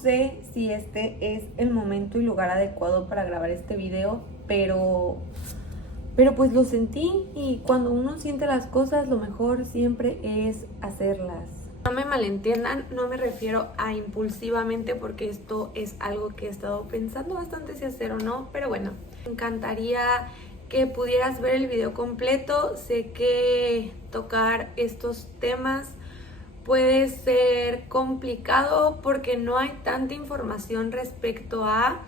sé si este es el momento y lugar adecuado para grabar este video, pero pues lo sentí, y cuando uno siente las cosas, lo mejor siempre es hacerlas. No me malentiendan, no me refiero a impulsivamente, porque esto es algo que he estado pensando bastante si hacer o no, pero bueno, me encantaría que pudieras ver el video completo. Sé que tocar estos temas puede ser complicado porque no hay tanta información respecto a,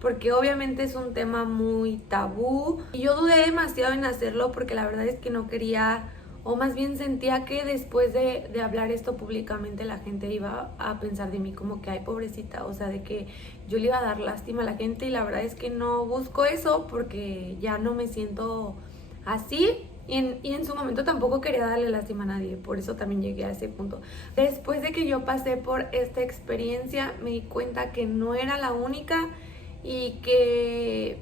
porque obviamente es un tema muy tabú, y yo dudé demasiado en hacerlo porque la verdad es que no quería, o más bien sentía que después de hablar esto públicamente la gente iba a pensar de mí como que ay, pobrecita, o sea, de que yo le iba a dar lástima a la gente, y la verdad es que no busco eso porque ya no me siento así. Y en su momento tampoco quería darle lástima a nadie, por eso también llegué a ese punto. Después de que yo pasé por esta experiencia, me di cuenta que no era la única, y que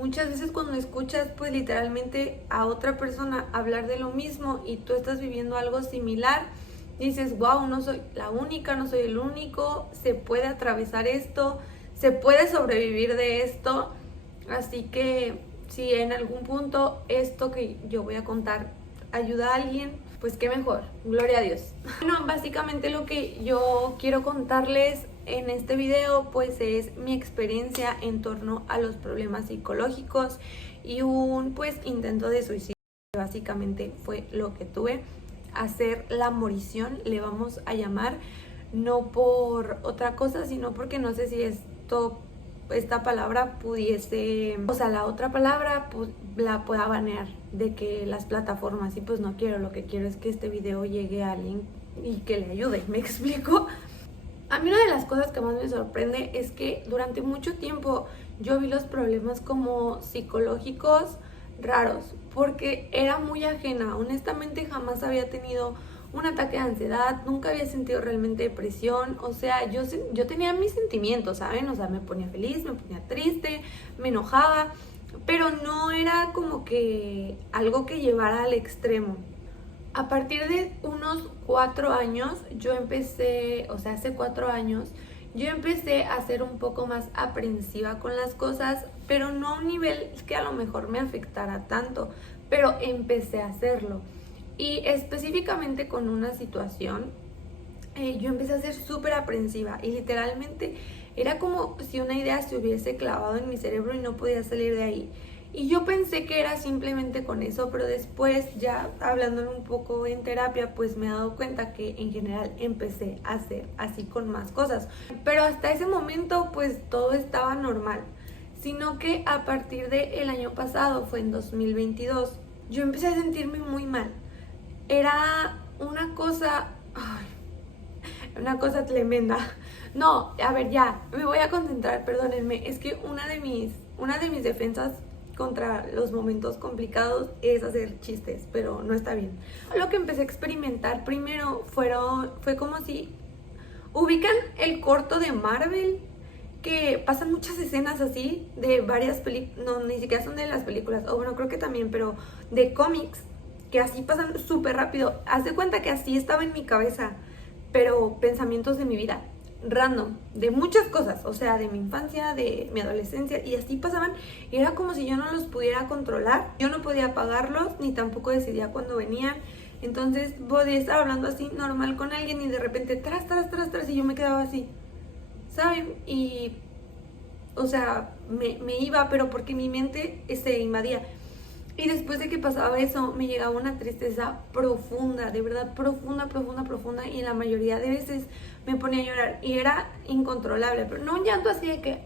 muchas veces cuando escuchas pues literalmente a otra persona hablar de lo mismo y tú estás viviendo algo similar, dices, wow, no soy la única, no soy el único, se puede atravesar esto, se puede sobrevivir de esto. Así que si en algún punto esto que yo voy a contar ayuda a alguien, pues qué mejor, gloria a Dios. Bueno, básicamente lo que yo quiero contarles en este video pues es mi experiencia en torno a los problemas psicológicos y un pues intento de suicidio. Básicamente fue lo que tuve, hacer la morición, le vamos a llamar, no por otra cosa, sino porque no sé si esta palabra pudiese, o sea, la otra palabra pues, la pueda banear de que las plataformas, y pues no quiero, lo que quiero es que este video llegue a alguien y que le ayude, ¿me explico? A mí una de las cosas que más me sorprende es que durante mucho tiempo yo vi los problemas como psicológicos raros, porque era muy ajena. Honestamente jamás había tenido un ataque de ansiedad, nunca había sentido realmente depresión. O sea, yo tenía mis sentimientos, ¿saben? O sea, me ponía feliz, me ponía triste, me enojaba, pero no era como que algo que llevara al extremo. A partir de unos 4 años, yo empecé, o sea, hace 4 años, yo empecé a ser un poco más aprensiva con las cosas, pero no a un nivel que a lo mejor me afectara tanto, pero empecé a hacerlo. Y específicamente con una situación, yo empecé a ser súper aprensiva, y literalmente era como si una idea se hubiese clavado en mi cerebro y no podía salir de ahí. Y yo pensé que era simplemente con eso, pero después, ya hablándolo un poco en terapia, pues me he dado cuenta que en general empecé a hacer así con más cosas. Pero hasta ese momento pues todo estaba normal. Sino que a partir del año pasado, fue en 2022, yo empecé a sentirme muy mal. Era una cosa, ay, una cosa tremenda. No, a ver, ya, me voy a concentrar, perdónenme. Es que una de mis defensas contra los momentos complicados es hacer chistes, pero no está bien. Lo que empecé a experimentar primero fue como si ubican el corto de Marvel, que pasan muchas escenas así de varias películas, no, ni siquiera son de las películas, o bueno, creo que también, pero de cómics, que así pasan súper rápido. Haz de cuenta que así estaba en mi cabeza, pero pensamientos de mi vida, random, de muchas cosas, o sea, de mi infancia, de mi adolescencia, y así pasaban, y era como si yo no los pudiera controlar, yo no podía apagarlos, ni tampoco decidía cuándo venían. Entonces podía estar hablando así normal con alguien y de repente tras, y yo me quedaba así, ¿saben? Y, o sea, me iba, pero porque mi mente se invadía. Y después de que pasaba eso, me llegaba una tristeza profunda, de verdad profunda, profunda, profunda. Y la mayoría de veces me ponía a llorar y era incontrolable. Pero no un llanto así de que,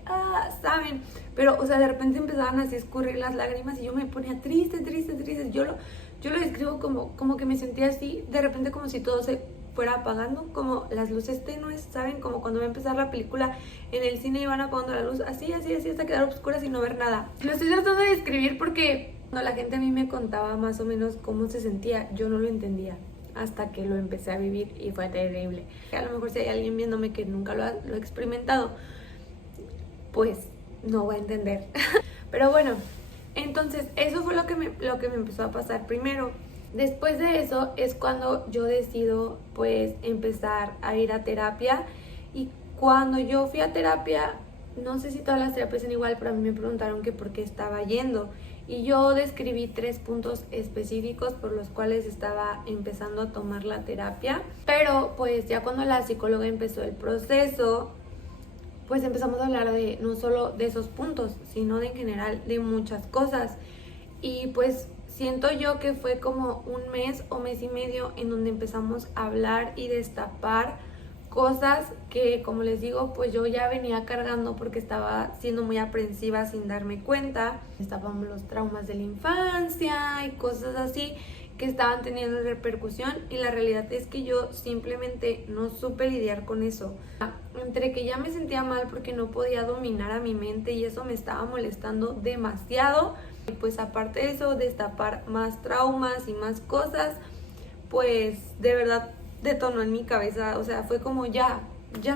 ¿saben? Pero, o sea, de repente empezaban así a escurrir las lágrimas y yo me ponía triste, triste, triste. Yo lo describo como que me sentía así, de repente como si todo se fuera apagando, como las luces tenues, ¿saben? Como cuando va a empezar la película en el cine y van apagando la luz, así, así, así, hasta quedar oscuras y no ver nada. Lo estoy tratando de describir porque cuando la gente a mí me contaba más o menos cómo se sentía, yo no lo entendía hasta que lo empecé a vivir y fue terrible. A lo mejor si hay alguien viéndome que nunca lo ha experimentado, pues no va a entender. Pero bueno, entonces eso fue lo que me empezó a pasar primero. Después de eso es cuando yo decido pues empezar a ir a terapia, y Cuando yo fui a terapia, no sé si todas las terapias son igual, pero a mí me preguntaron que por qué estaba yendo. Y yo describí 3 puntos específicos por los cuales estaba empezando a tomar la terapia. Pero pues ya cuando la psicóloga empezó el proceso, pues empezamos a hablar de no solo de esos puntos, sino de en general de muchas cosas. Y pues siento yo que fue como un mes o mes y medio en donde empezamos a hablar y destapar cosas que, como les digo, pues yo ya venía cargando porque estaba siendo muy aprensiva sin darme cuenta. Destapamos los traumas de la infancia y cosas así que estaban teniendo repercusión, y la realidad es que yo simplemente no supe lidiar con eso. Entre que ya me sentía mal porque no podía dominar a mi mente y eso me estaba molestando demasiado, y pues aparte de eso, destapar más traumas y más cosas, pues de verdad detonó en mi cabeza. O sea, fue como ya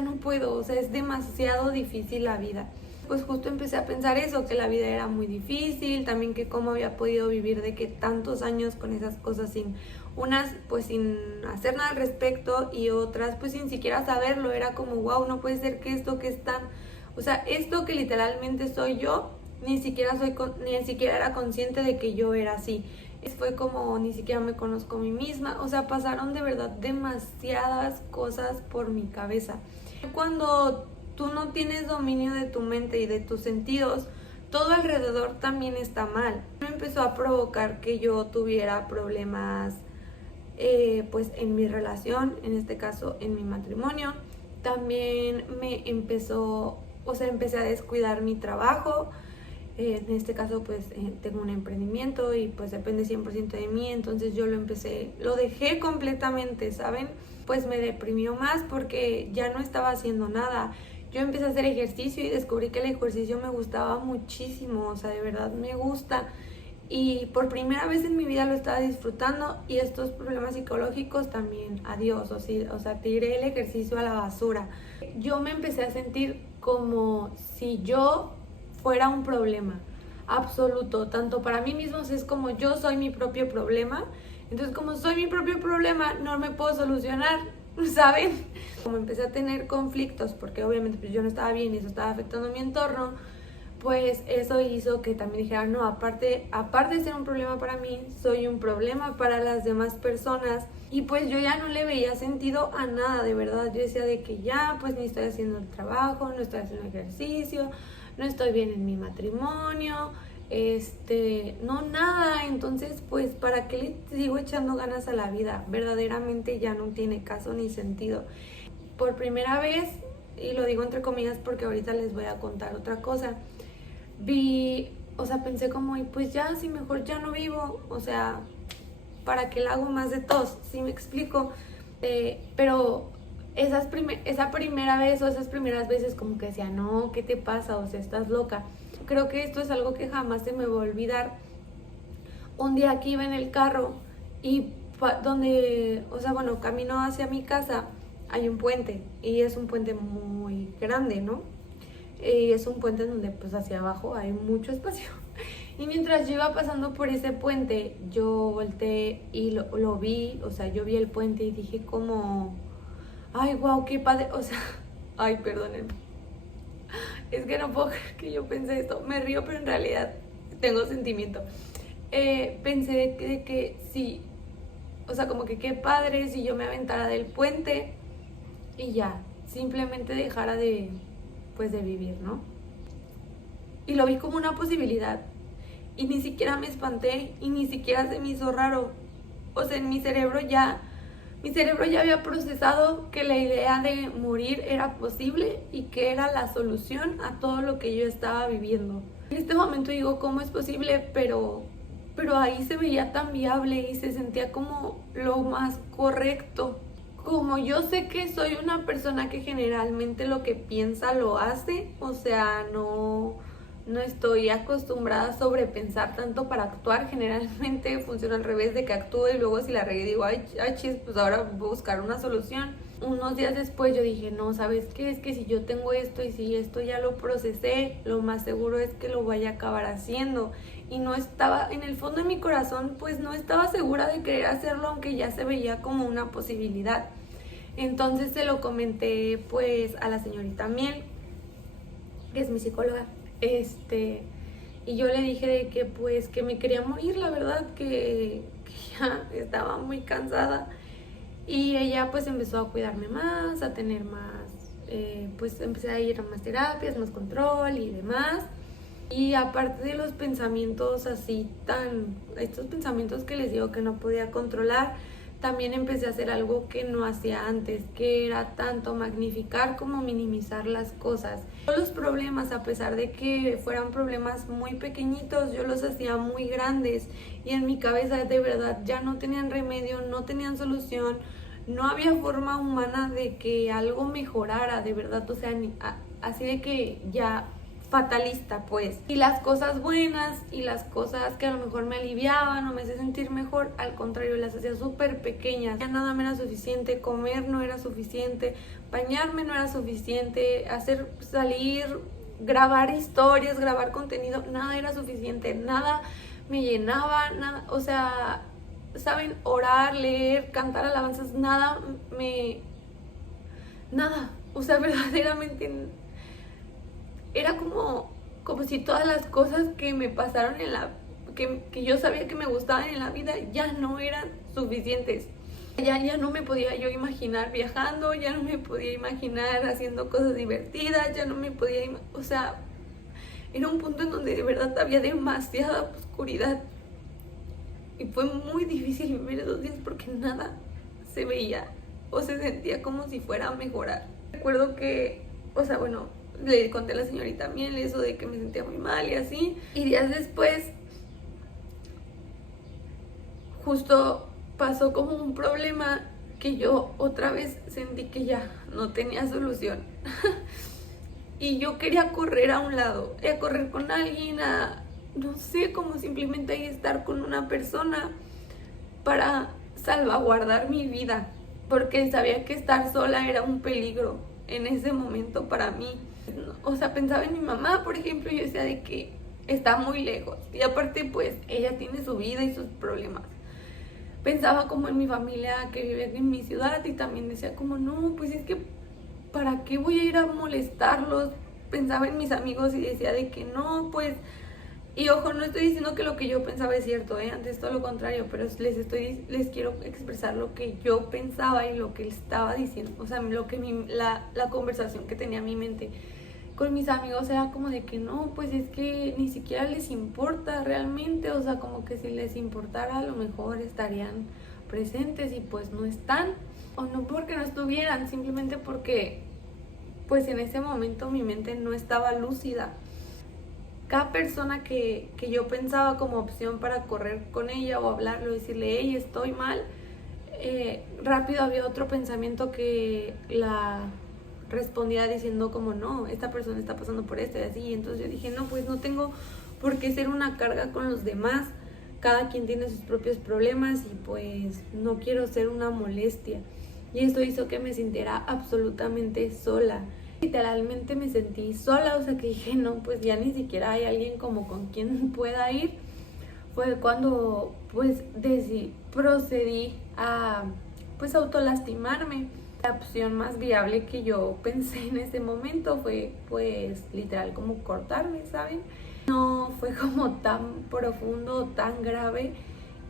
no puedo, o sea, es demasiado difícil la vida. Pues justo empecé a pensar eso, que la vida era muy difícil, también que cómo había podido vivir de que tantos años con esas cosas, sin unas pues sin hacer nada al respecto, y otras pues sin siquiera saberlo. Era como wow, no puede ser que esto que es tan, o sea, esto que literalmente soy yo, ni siquiera era consciente de que yo era así. Fue como ni siquiera me conozco a mí misma. O sea, pasaron de verdad demasiadas cosas por mi cabeza. Cuando tú no tienes dominio de tu mente y de tus sentidos, todo alrededor también está mal. Me empezó a provocar que yo tuviera problemas pues en mi relación, en este caso en mi matrimonio. También empecé a descuidar mi trabajo. En este caso pues tengo un emprendimiento y pues depende 100% de mí, entonces yo lo dejé completamente, ¿saben? Pues me deprimió más porque ya no estaba haciendo nada. Yo empecé a hacer ejercicio y descubrí que el ejercicio me gustaba muchísimo, o sea, de verdad me gusta. Y por primera vez en mi vida lo estaba disfrutando, y estos problemas psicológicos también, adiós, o sea, tiré el ejercicio a la basura. Yo me empecé a sentir como si yo fuera un problema absoluto, tanto para mí mismo, es como yo soy mi propio problema. Entonces, como soy mi propio problema, no me puedo solucionar, ¿saben? Como empecé a tener conflictos, porque obviamente pues yo no estaba bien y eso estaba afectando mi entorno, pues eso hizo que también dijera, no, aparte de ser un problema para mí, soy un problema para las demás personas. Y pues yo ya no le veía sentido a nada, de verdad. Yo decía de que ya, pues ni estoy haciendo el trabajo, no estoy haciendo ejercicio, no estoy bien en mi matrimonio, no nada. Entonces, pues, ¿para qué le sigo echando ganas a la vida? Verdaderamente ya no tiene caso ni sentido. Por primera vez, y lo digo entre comillas porque ahorita les voy a contar otra cosa, pensé como, y pues ya, si mejor ya no vivo, o sea, ¿para qué le hago más de tos? ¿Sí me explico? Pero esa primera vez o esas primeras veces como que decía, no, ¿qué te pasa? O sea, estás loca. Creo que esto es algo que jamás se me va a olvidar. Un día que iba en el carro y camino hacia mi casa, hay un puente, y es un puente muy grande, ¿no? Y es un puente en donde pues hacia abajo hay mucho espacio. Y mientras yo iba pasando por ese puente, yo volteé y lo vi, o sea, yo vi el puente y dije como, ay, wow, qué padre, o sea, ay, perdónenme. Es que no puedo creer que yo pensé esto. Me río, pero en realidad tengo sentimiento. Pensé de que sí, o sea, como que qué padre si yo me aventara del puente y ya, simplemente dejara de vivir, ¿no? Y lo vi como una posibilidad. Y ni siquiera me espanté y ni siquiera se me hizo raro. O sea, mi cerebro ya había procesado que la idea de morir era posible y que era la solución a todo lo que yo estaba viviendo. En este momento digo, ¿cómo es posible? Pero ahí se veía tan viable y se sentía como lo más correcto. Como yo sé que soy una persona que generalmente lo que piensa lo hace, o sea, no estoy acostumbrada a sobrepensar tanto para actuar. Generalmente funciona al revés, de que actúo y luego si la regué digo, ay chis, pues ahora voy a buscar una solución. Unos días después yo dije, no, ¿sabes qué? Es que si yo tengo esto y si esto ya lo procesé, lo más seguro es que lo vaya a acabar haciendo. Y no estaba, en el fondo de mi corazón, pues no estaba segura de querer hacerlo, aunque ya se veía como una posibilidad. Entonces se lo comenté pues a la señorita Miel, que es mi psicóloga, y yo le dije de que pues que me quería morir, la verdad, que ya estaba muy cansada. Y ella pues empezó a cuidarme más, a tener más, pues empecé a ir a más terapias, más control y demás. Y aparte de los pensamientos estos pensamientos que les digo que no podía controlar, también empecé a hacer algo que no hacía antes, que era tanto magnificar como minimizar las cosas. Los problemas, a pesar de que fueran problemas muy pequeñitos, yo los hacía muy grandes y en mi cabeza de verdad ya no tenían remedio, no tenían solución, no había forma humana de que algo mejorara, de verdad, o sea, así de que ya fatalista pues. Y las cosas buenas y las cosas que a lo mejor me aliviaban o me hacían sentir mejor, al contrario, las hacía súper pequeñas. Ya nada me era suficiente, comer no era suficiente, bañarme no era suficiente, salir, grabar historias, grabar contenido, nada era suficiente, nada me llenaba, nada, o sea, saben, orar, leer, cantar alabanzas, nada, o sea, verdaderamente era como si todas las cosas que me pasaron que yo sabía que me gustaban en la vida ya no eran suficientes. Ya no me podía yo imaginar viajando, ya no me podía imaginar haciendo cosas divertidas, ya no me podía, o sea, era un punto en donde de verdad había demasiada oscuridad. Y fue muy difícil vivir esos días porque nada se veía o se sentía como si fuera a mejorar. Recuerdo que, o sea, bueno, le conté a la señorita Miel eso de que me sentía muy mal y así. Y días después, justo pasó como un problema que yo otra vez sentí que ya no tenía solución. Y yo quería correr a un lado, a correr con alguien, no sé, como simplemente ahí estar con una persona para salvaguardar mi vida, porque sabía que estar sola era un peligro en ese momento para mí. O sea, pensaba en mi mamá, por ejemplo, y yo decía de que está muy lejos y aparte pues ella tiene su vida y sus problemas. Pensaba como en mi familia que vive en mi ciudad y también decía como no, pues es que ¿para qué voy a ir a molestarlos? Pensaba en mis amigos y decía de que no, pues. Y ojo, no estoy diciendo que lo que yo pensaba es cierto, antes todo lo contrario, pero les quiero expresar lo que yo pensaba y lo que estaba diciendo, o sea, lo que la conversación que tenía en mi mente con mis amigos era como de que no, pues es que ni siquiera les importa realmente, o sea, como que si les importara a lo mejor estarían presentes y pues no están, o no porque no estuvieran, simplemente porque pues en ese momento mi mente no estaba lúcida. Cada persona que yo pensaba como opción para correr con ella o hablarle o decirle, hey, estoy mal, rápido había otro pensamiento que la respondía diciendo como, no, esta persona está pasando por esto y así. Y entonces yo dije, no, pues no tengo por qué ser una carga con los demás. Cada quien tiene sus propios problemas y pues no quiero ser una molestia. Y esto hizo que me sintiera absolutamente sola. Literalmente me sentí sola, o sea que dije, no, pues ya ni siquiera hay alguien como con quien pueda ir. Fue cuando pues procedí a pues autolastimarme. La opción más viable que yo pensé en ese momento fue pues literal como cortarme, ¿saben? No fue como tan profundo, tan grave.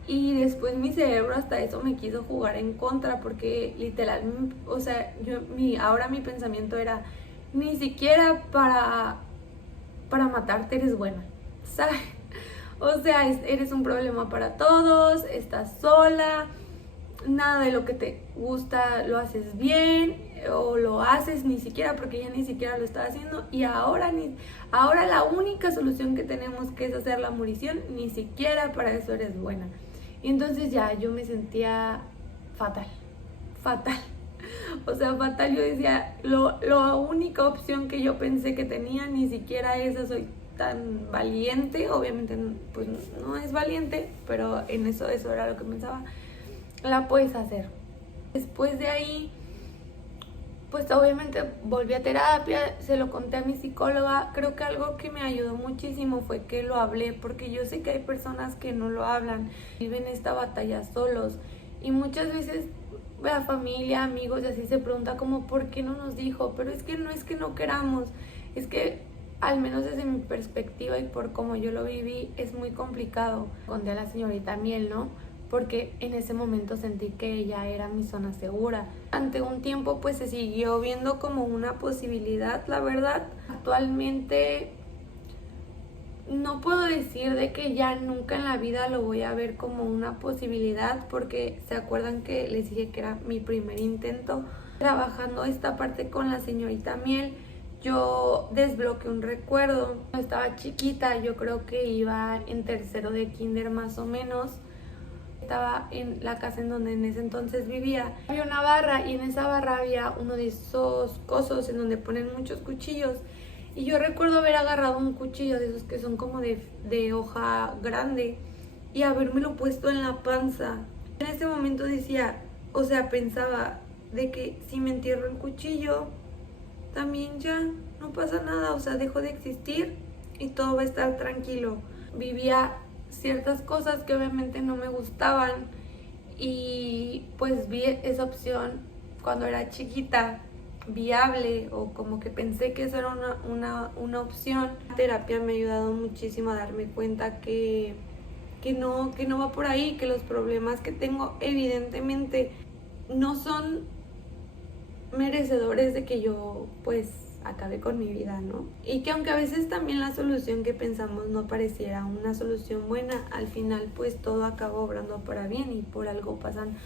Y después mi cerebro hasta eso me quiso jugar en contra porque literal, o sea, ahora mi pensamiento era, ni siquiera para matarte eres buena, ¿sabes? O sea, eres un problema para todos, estás sola, nada de lo que te gusta lo haces bien o lo haces ni siquiera porque ya ni siquiera lo estás haciendo y ahora la única solución que tenemos que es hacer la morición, ni siquiera para eso eres buena. Y entonces ya yo me sentía fatal. O sea, fatal, yo decía, la única opción que yo pensé que tenía, ni siquiera esa, soy tan valiente. Obviamente, pues no es valiente, pero en eso era lo que pensaba. La puedes hacer. Después de ahí, pues obviamente volví a terapia, se lo conté a mi psicóloga. Creo que algo que me ayudó muchísimo fue que lo hablé, porque yo sé que hay personas que no lo hablan, viven esta batalla solos y muchas veces la familia, amigos y así se pregunta como ¿por qué no nos dijo? Pero es que no queramos, es que al menos desde mi perspectiva y por cómo yo lo viví es muy complicado. Conté a la señorita Miel, ¿no? Porque en ese momento sentí que ella era mi zona segura. Ante un tiempo pues se siguió viendo como una posibilidad, la verdad. Actualmente no puedo decir de que ya nunca en la vida lo voy a ver como una posibilidad, porque se acuerdan que les dije que era mi primer intento. Trabajando esta parte con la señorita Miel, yo desbloqueé un recuerdo. Cuando estaba chiquita, yo creo que iba en tercero de kinder más o menos. Estaba en la casa en donde en ese entonces vivía. Había una barra y en esa barra había uno de esos cosos en donde ponen muchos cuchillos. Y yo recuerdo haber agarrado un cuchillo de esos que son como de hoja grande y habérmelo puesto en la panza. En ese momento decía, o sea, pensaba de que si me entierro el cuchillo, también ya no pasa nada, o sea, dejo de existir y todo va a estar tranquilo. Vivía ciertas cosas que obviamente no me gustaban y pues vi esa opción cuando era chiquita viable, o como que pensé que eso era una opción. La terapia me ha ayudado muchísimo a darme cuenta que no va por ahí, que los problemas que tengo evidentemente no son merecedores de que yo pues acabe con mi vida, ¿no? Y que aunque a veces también la solución que pensamos no pareciera una solución buena, al final pues todo acaba obrando para bien y por algo pasan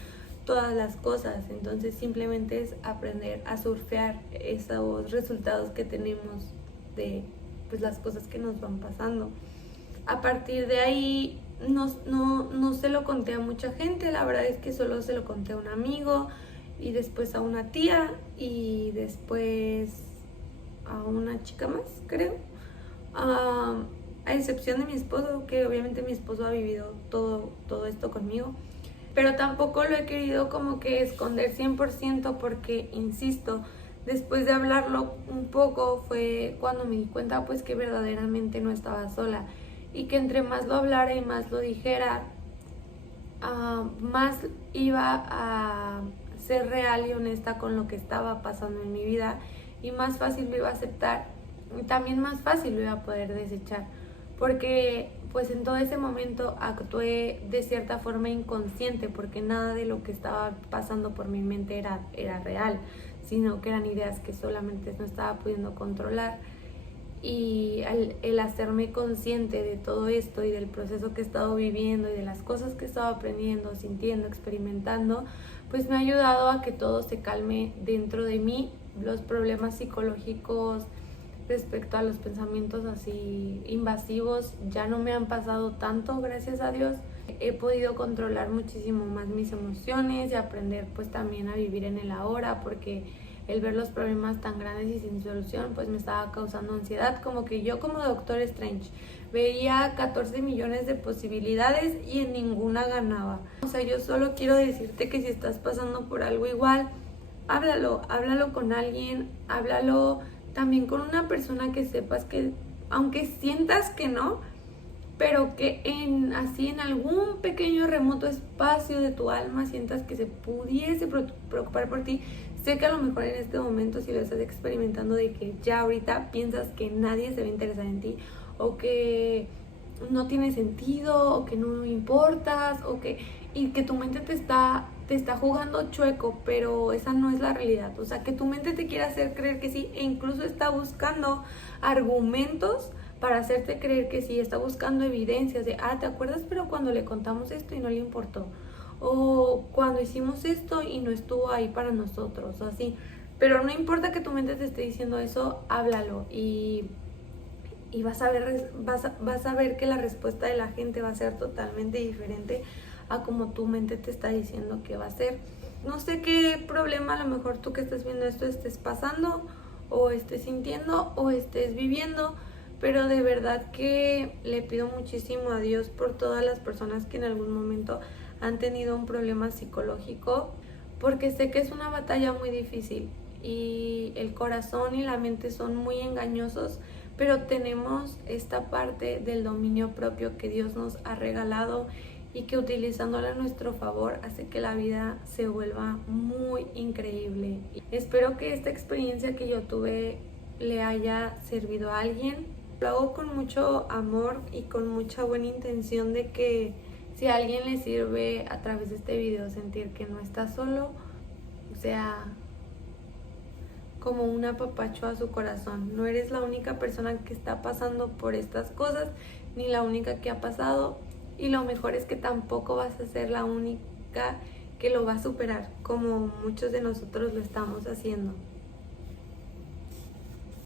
todas las cosas. Entonces simplemente es aprender a surfear esos resultados que tenemos de pues las cosas que nos van pasando. A partir de ahí no se lo conté a mucha gente, la verdad es que solo se lo conté a un amigo y después a una tía y después a una chica más, creo, a excepción de mi esposo, que obviamente mi esposo ha vivido todo esto conmigo, pero tampoco lo he querido como que esconder 100% porque, insisto, después de hablarlo un poco fue cuando me di cuenta pues que verdaderamente no estaba sola y que entre más lo hablara y más lo dijera, más iba a ser real y honesta con lo que estaba pasando en mi vida y más fácil lo iba a aceptar y también más fácil lo iba a poder desechar, porque pues en todo ese momento actué de cierta forma inconsciente, porque nada de lo que estaba pasando por mi mente era real, sino que eran ideas que solamente no estaba pudiendo controlar. Y el hacerme consciente de todo esto y del proceso que he estado viviendo y de las cosas que he estado aprendiendo, sintiendo, experimentando, pues me ha ayudado a que todo se calme dentro de mí. Los problemas psicológicos respecto a los pensamientos así invasivos ya no me han pasado tanto, gracias a Dios. He podido controlar muchísimo más mis emociones y aprender pues también a vivir en el ahora, porque el ver los problemas tan grandes y sin solución pues me estaba causando ansiedad, como que yo como Doctor Strange veía 14 millones de posibilidades y en ninguna ganaba. O sea, yo solo quiero decirte que si estás pasando por algo igual, háblalo con alguien, háblalo también con una persona que sepas que, aunque sientas que no, pero que en algún pequeño remoto espacio de tu alma sientas que se pudiese preocupar por ti. Sé que a lo mejor en este momento, si lo estás experimentando, de que ya ahorita piensas que nadie se va a interesar en ti, o que no tiene sentido, o que no importas, y que tu mente te está jugando chueco, pero esa no es la realidad. O sea, que tu mente te quiere hacer creer que sí, e incluso está buscando argumentos para hacerte creer que sí, está buscando evidencias de, ¿te acuerdas? Pero cuando le contamos esto y no le importó, o cuando hicimos esto y no estuvo ahí para nosotros, o así. Pero no importa que tu mente te esté diciendo eso, háblalo y vas a ver que la respuesta de la gente va a ser totalmente diferente a como tu mente te está diciendo que va a ser. No sé qué problema a lo mejor tú que estás viendo esto estés pasando, o estés sintiendo, o estés viviendo, pero de verdad que le pido muchísimo a Dios por todas las personas que en algún momento han tenido un problema psicológico, porque sé que es una batalla muy difícil y el corazón y la mente son muy engañosos, pero tenemos esta parte del dominio propio que Dios nos ha regalado y que utilizándola a nuestro favor hace que la vida se vuelva muy increíble. Espero que esta experiencia que yo tuve le haya servido a alguien. Lo hago con mucho amor y con mucha buena intención de que si a alguien le sirve a través de este video sentir que no está solo, o sea, como un apapacho a su corazón. No eres la única persona que está pasando por estas cosas, ni la única que ha pasado, y lo mejor es que tampoco vas a ser la única que lo va a superar, como muchos de nosotros lo estamos haciendo.